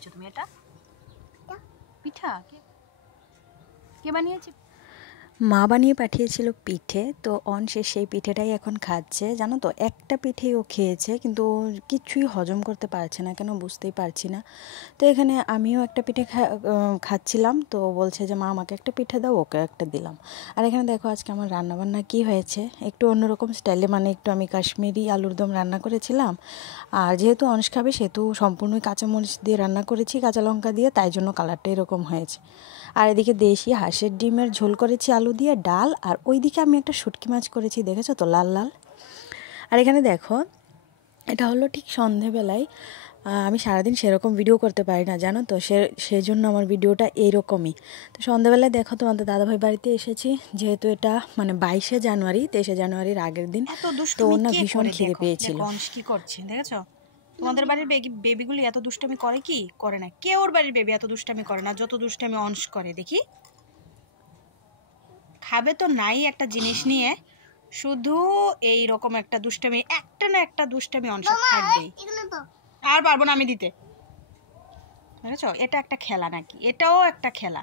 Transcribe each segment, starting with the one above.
খাচ্ছ তুমি? এটা পিঠা কে বানিয়েছে? মা বানিয়ে পাঠিয়েছিল পিঠে, তো অনসে সেই পিঠেটাই এখন খাচ্ছে। জানো তো, একটা পিঠেই ও খেয়েছে, কিন্তু কিছুই হজম করতে পারছে না, কেন বুঝতেই পারছি না। তো এখানে আমিও একটা পিঠে খাচ্ছিলাম, তো বলছে যে মা আমাকে একটা পিঠে দাও, ওকে একটা দিলাম। আর এখানে দেখো আজকে আমার রান্নাবান্না কি হয়েছে, একটু অন্যরকম স্টাইলে, মানে একটু আমি কাশ্মীরি আলুর দম রান্না করেছিলাম। আর যেহেতু অনস খাবে সেহেতু সম্পূর্ণই কাঁচামরিচ দিয়ে রান্না করেছি, কাঁচা লঙ্কা দিয়ে, তাই জন্য কালারটা এরকম হয়েছে। আর এদিকে দেশি হাঁসের ডিমের ঝোল করেছি আলু দিয়ে, ডাল, আর ওইদিকে আমি একটা শুটকি মাছ করেছি, দেখেছো তো, লাল লাল। আর এখানে দেখো, এটা হলো ঠিক সন্ধেবেলায়। আমি সারাদিন সেরকম ভিডিও করতে পারি না, জানো তো, সেজন্য আমার ভিডিওটা এইরকমই। তো সন্ধেবেলায় দেখো তোমাদের দাদাভাই বাড়িতে এসেছি, যেহেতু এটা মানে 22শে জানুয়ারি, 23শে জানুয়ারির আগের দিন, তো ওর না ভীষণ খিদে পেয়েছিল। কি করছে দেখেছো? তোমাদের বাড়ির বেবিগুলি এত দুষ্টামি করে কি করে না? কে ওর বাড়ির বেবি এত দুষ্টামি করে না যত দুষ্টামি অংশ করে? দেখি, খাবে তো নাই একটা জিনিস নিয়ে, শুধু এই রকম একটা দুষ্টামি, একটা না একটা দুষ্টামি অংশ থাকবেই। আর পারবো না আমি দিতে, বুঝেছো? এটা একটা খেলা নাকি? এটাও একটা খেলা,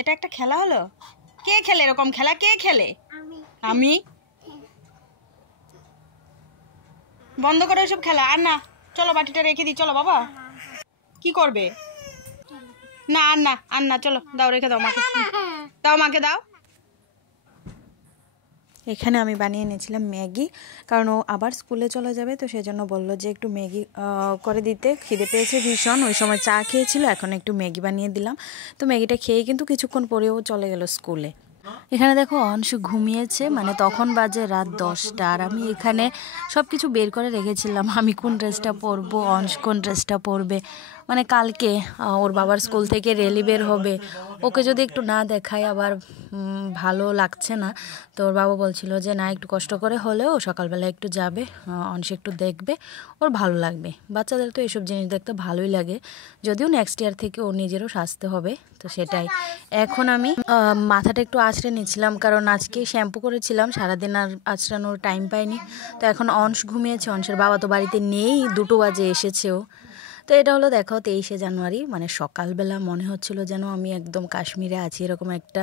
এটা একটা খেলা হলো? কে খেলে এরকম খেলা? কে খেলে? আমি। বন্ধ করো এসব খেলা, আর না। চলো বাটিটা রেখে দিই, চলো বাবা। কি করবে? না আর না, আর না, চলো দাও, রেখে দাও মাকে, দাও মাকে দাও। এখানে আমি বানিয়ে নিয়েছিলাম ম্যাগি, কারণ ও আবার স্কুলে চলে যাবে, তো সেজন্য বললো যে একটু ম্যাগি করে দিতে। খিদে পেয়েছে ভীষণ, ওই সময় চা খেয়েছিল, এখন একটু ম্যাগি বানিয়ে দিলাম। তো ম্যাগিটা খেয়ে কিন্তু কিছুক্ষণ পরেও চলে গেল স্কুলে। এখানে দেখো অংশ ঘুমিয়েছে, মানে তখন বাজে রাত 10টা, আর আমি এখানে সব কিছু বের করে রেখেছিলাম, আমি কোন ড্রেসটা পরবো, অংশ কোন ড্রেসটা পরবে। মানে কালকে ওর বাবার স্কুল থেকে র্যালি বের হবে, ওকে যদি একটু না দেখাই আবার ভালো লাগছে না। তো ওর বাবা বলছিল যে না, একটু কষ্ট করে হলেও সকালবেলা একটু যাবে, অংশ একটু দেখবে, ওর ভালো লাগবে। বাচ্চাদের তো এইসব জিনিস দেখতে ভালোই লাগে, যদিও নেক্সট ইয়ার থেকে ওর নিজেরও সাজতে হবে, তো সেটাই। এখন আমি মাথাটা একটু আঁচড়ে নিচ্ছিলাম, কারণ আজকে শ্যাম্পু করেছিলাম, সারাদিন আর আঁচড়ানোর টাইম পাইনি। তো এখন অংশ ঘুমিয়েছে, অংশের বাবা তো বাড়িতে নেই, 2 বাজে এসেছেও। তো এটা হলো দেখো 23শে জানুয়ারি, মানে সকালবেলা মনে হচ্ছিল যেন আমি একদম কাশ্মীরে আছি, এরকম একটা,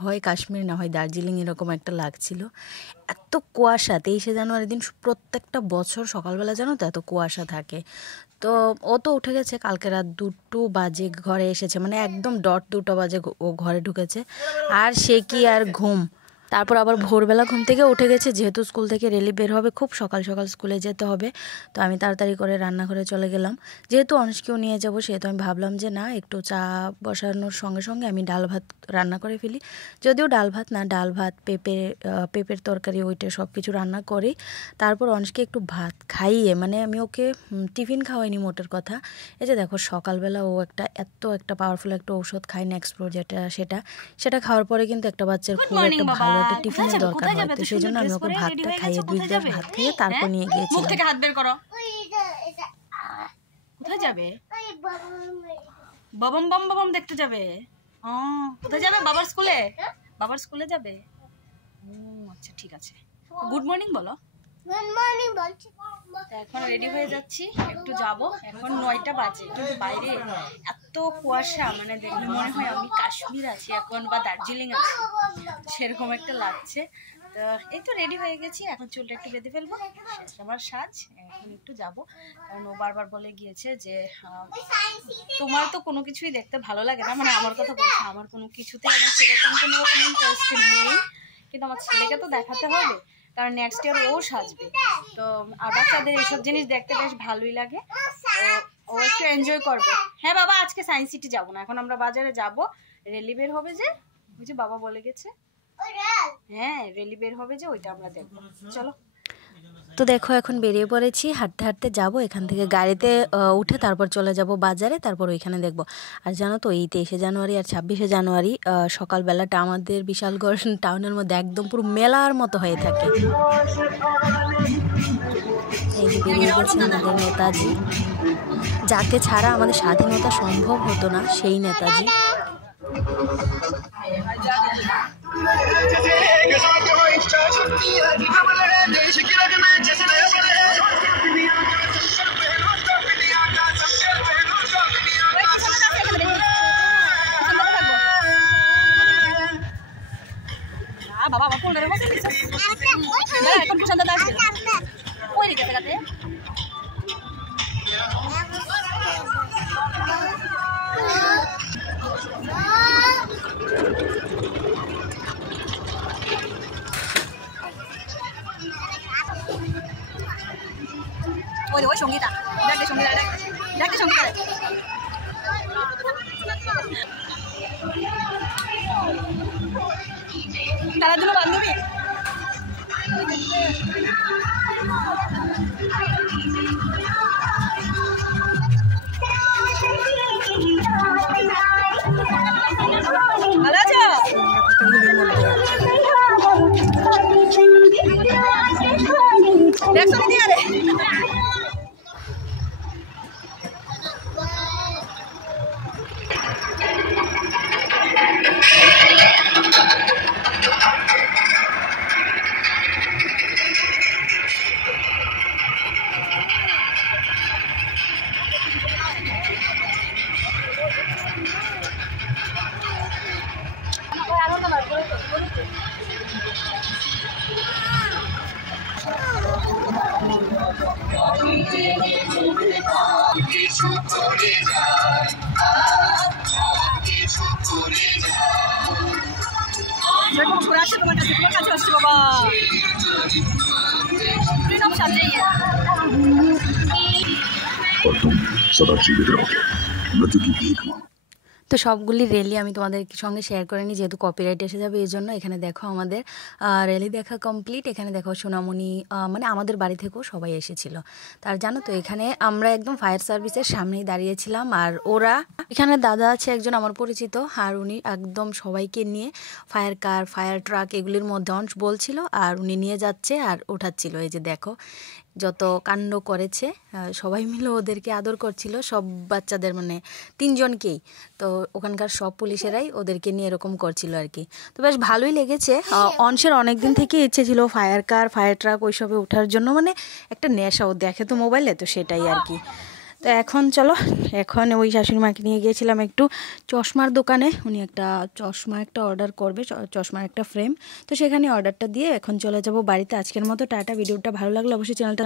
হয় কাশ্মীর না হয় দার্জিলিং, এরকম একটা লাগছিল। এত কুয়াশা 23শে জানুয়ারির দিন, প্রত্যেকটা বছর সকালবেলা জানো তো এত কুয়াশা থাকে। তো ও তো উঠে গেছে কালকে রাত 2 বাজে ঘরে এসেছে, মানে একদম ডট 2 বাজে ও ঘরে ঢুকেছে, আর সে কি আর ঘুম। তারপর আবার ভোরবেলা ঘুম থেকে উঠে গেছে, যেহেতু স্কুল থেকে রেলি বের হবে, খুব সকাল সকাল স্কুলে যেতে হবে। তো আমি তাড়াতাড়ি করে রান্নাঘরে চলে গেলাম, যেহেতু অনস্কেও নিয়ে যাব, সেহেতু আমি ভাবলাম যে না, একটু চা বসানোর সঙ্গে সঙ্গে আমি ডাল ভাত রান্না করে ফেলি। যদিও ডাল ভাত না, ডাল ভাত, পেঁপের তরকারি, ওইটা সব কিছু রান্না করি। তারপর অনস্কে একটু ভাত খাইয়ে, মানে আমি ওকে টিফিন খাওয়াইনি মোটের কথা। এই যে দেখো সকালবেলা ও একটা পাওয়ারফুল একটা ঔষধ খায় নেক্সপ্রো, সেটা খাওয়ার পরে কিন্তু একটা বাচ্চার খুব একটা ভালো একটা টিফিনের দরকার হয়, তো সেই জন্য আমি ওকে ভাতটা খাইয়ে 2 গ্লাস ভাত খেয়ে তারপর নিয়ে গিয়েছিলাম। মুখ থেকে হাত বের করো। কোথায় যাবে? ববম বম ববম দেখতে যাবে। কোথায় যাবে? বাবার স্কুলে। বাবার স্কুলে যাবে। আচ্ছা ঠিক আছে, গুড মর্নিং বলো। গুড মর্নিং বলছি। এখন রেডি হয়ে যাচ্ছি, একটু যাব। এখন 9টা বাজে, কিন্তু বাইরে এত কুয়াশা, মানে দেখলে মনে হয় আমি কাশ্মীর আছি এখন, বা দার্জিলিং আছি, সেরকম একটা লাগছে। তো এই তো রেডি হয়ে গেছি, এখন চুলটা একটু বেঁধে ফেলবো, আমার সাজ। এখন একটু যাব, কারণ ও বারবার বলে গিয়েছে যে তোমার তো কোনো কিছুই দেখতে ভালো লাগে না, মানে আমার কথা বলছে, আমার কোনো কিছুতে আমার সেরকম কোনো রকম ইন্টারেস্ট নেই, কিন্তু আমার ছেলেকে তো দেখাতে হবে, কারণ নেক্সট ইয়ার ও সাজবে। তো আর বাচ্চাদের এইসব জিনিস দেখতে বেশ ভালোই লাগে, ও একটু এনজয় করবে। হ্যাঁ বাবা, আজকে সায়েন্স সিটি যাবো না, এখন আমরা বাজারে যাব, রেলি বের হবে যে, ওই যে বাবা বলে গেছে, হ্যাঁ রেলি বের হবে যে, ওইটা আমরা দেখবো। চলো। তো দেখো এখন বেরিয়ে পড়েছি, হাঁটতে হাঁটতে যাব, এখান থেকে গাড়িতে উঠে তারপর চলে যাব বাজারে, তারপর ওইখানে দেখব। আর জানো তো, এই 23শে জানুয়ারি আর 26শে জানুয়ারি সকালবেলাটা আমাদের বিশালগড় টাউনের মধ্যে একদম পুরো মেলার মতো হয়ে থাকে। এই যে বেরিয়ে গেছে আমাদের নেতাজি, যাকে ছাড়া আমাদের স্বাধীনতা সম্ভব হতো না, সেই নেতাজি। দেখে সঙ্গে দেখে সঙ্গে তার জন্য বান্ধবী ভালো আছো? দেখছো দিদি আরে ঘুরে আসছে তোমার কাছে আসছে বাবা সব সাজিয়ে और तुम सदा जीवित रहोगे मृत्यु की भीख मांगो। তো সবগুলি র্যালি আমি তোমাদের সঙ্গে শেয়ার করে নিই, যেহেতু কপিরাইট এসে যাবে এই জন্য। এখানে দেখো আমাদের র্যালি দেখা কমপ্লিট। এখানে দেখো সোনামণি মানে আমাদের বাড়ি থেকেও সবাই এসেছিল। তার জানো তো এখানে আমরা একদম ফায়ার সার্ভিসের সামনেই দাঁড়িয়েছিলাম, আর ওরা এখানে দাদা আছে একজন আমার পরিচিত, আর উনি একদম সবাইকে নিয়ে ফায়ার কার ফায়ার ট্রাক এগুলির মধ্যে অংশ বলছিল, আর উনি নিয়ে যাচ্ছে আর ওঠাচ্ছিল। এই যে দেখো যত কাণ্ড করেছে, সবাই মিলে ওদেরকে আদর করছিল, সব বাচ্চাদের মানে 3 জনকেই। তো ওখানকার সব পুলিশেরাই ওদেরকে নিয়ে এরকম করছিল আর কি। তো বেশ ভালোই লেগেছে। অংশের অনেক দিন থেকে ইচ্ছে ছিল ফায়ার কার ফায়ার ট্রাক ওইসবে ওঠার জন্য, মানে একটা নেশা ও দেখে তো মোবাইলে, তো সেটাই আর কি। তো এখন চলো, এখন ওই শাশুড়ি মাকে নিয়ে গিয়েছিলাম একটু চশমার দোকানে। উনি একটা চশমা একটা অর্ডার করবে, চশমার একটা ফ্রেম। তো সেখানে অর্ডারটা দিয়ে এখন চলে যাব বাড়িতে। আজকের মতো টাটা। ভিডিওটা ভালো লাগলে অবশ্যই চ্যানেলটা